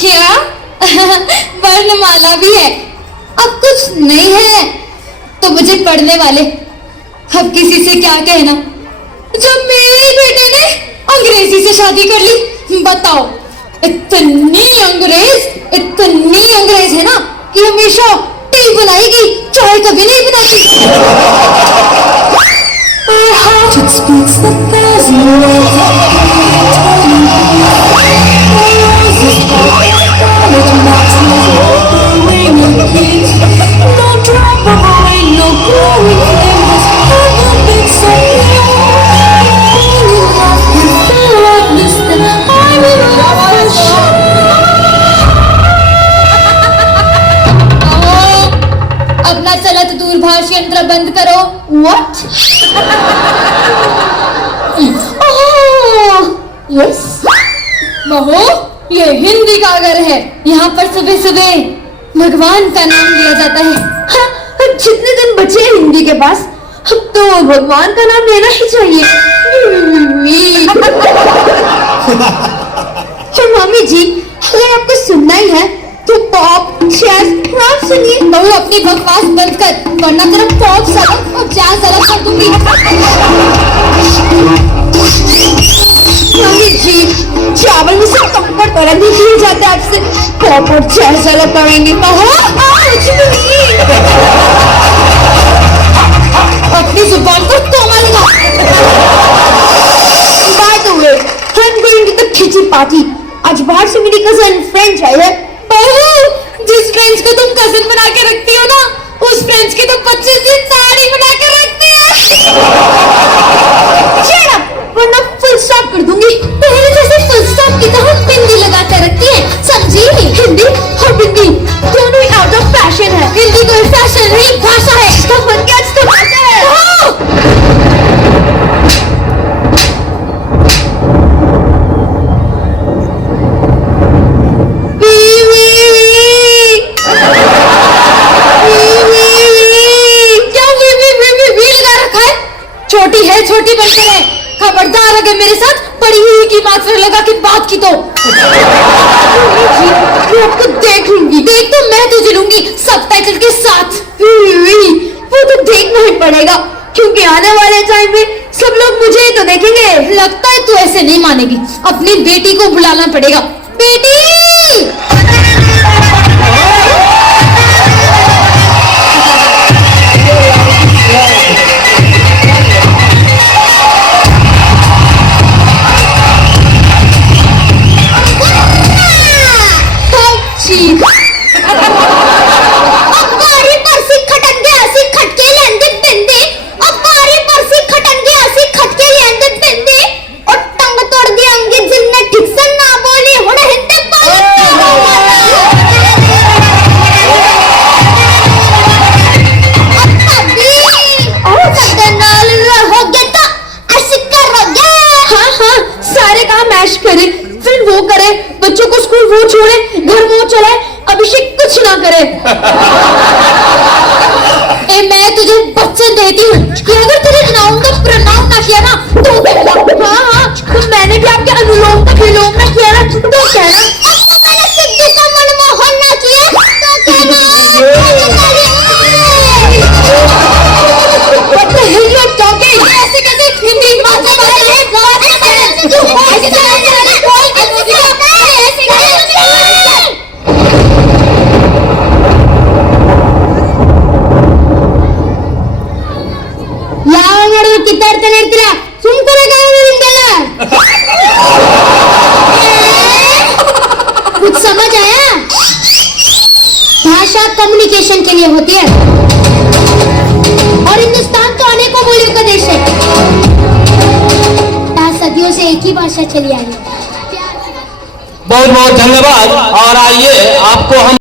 संख्या वर्णमाला भी है। अब कुछ नहीं है तो मुझे पढ़ने वाले, अब किसी से क्या कहना। जब मेरे बेटे ने अंग्रेजी से शादी कर ली, बताओ इतनी अंग्रेज है ना कि हमेशा टी बनाएगी, चाय कभी नहीं बनाती। अपना चलत दूरभाष यंत्र बंद करो। What? यस बहू, ये हिंदी का घर है। यहाँ पर सुबह सुबह भगवान का नाम लिया जाता है। हाँ, जितने दिन बचे हैं हिंदी के पास, अब तो भगवान का नाम लेना ही चाहिए। और मम्मी जी, अगर आपको सुनना ही है तो पॉप जैज आप सुनिए। बहू अपनी बकवास बंद कर, वरना तेरा पॉप अलग और जैज अलग कर दूंगी। मम्मी जी, चावल में सब कंकड़ तरह नहीं किए जाते, आपसे पॉप और जैज अलग करेंगे। अपनी जुबान को तोमा लगा। By the way, I'm going to the kitchen party. आज बाहर से मेरी कजन फ्रेंच आई है। जिस फ्रेंच को तुम कजन बना के रखती हो ना, उस फ्रेंच की तो 25 दिन साड़ी बना के रखती है। Shut up, वरना फुल स्टॉप कर दूंगी। पहले जैसे फुल स्टॉप की तरह बिंदी लगा के रखती है, समझी? हिंदी और बिंदी दोनों ही आउट ऑफ फैशन है। हिंदी कोई फैशन नहीं, भाषा है। इसका मन क्या तो भाषा है। छोटी बनकर है, खबरदार अगर मेरे साथ पड़ी हुई की मात्रा लगा के बात की तो। मैं आपको देख लूंगी। देख तो मैं तुझे लूंगी सबटाइटल के साथ। वो तो देखना ही पड़ेगा, क्योंकि आने वाले टाइम में सब लोग मुझे ही तो देखेंगे। लगता है तू ऐसे नहीं मानेगी, अपनी बेटी को बुलाना पड़ेगा। बेटी, फिर वो करे, बच्चों को स्कूल वो छोड़े, घर वो चलाए, अभिषेक कुछ ना करे। मैं तुझे वचन देती हूँ कि अगर तेरे नाउन का प्रनाउन ना किया ना तो हाँ, तो मैंने भी आपके अनुलोम का विलोम ना किया ना तो कहना। मैंने सिद्धि का मनमोहन ना किया तो कहना। What the hell you are talking? ऐसे कैसे हिंदी भाषा कुछ समझ आया? भाषा कम्युनिकेशन के लिए होती है और हिंदुस्तान तो अनेकों बोलियों का देश है। सदियों से एक ही भाषा चली आ रही है। बहुत बहुत धन्यवाद। और आइए आपको हम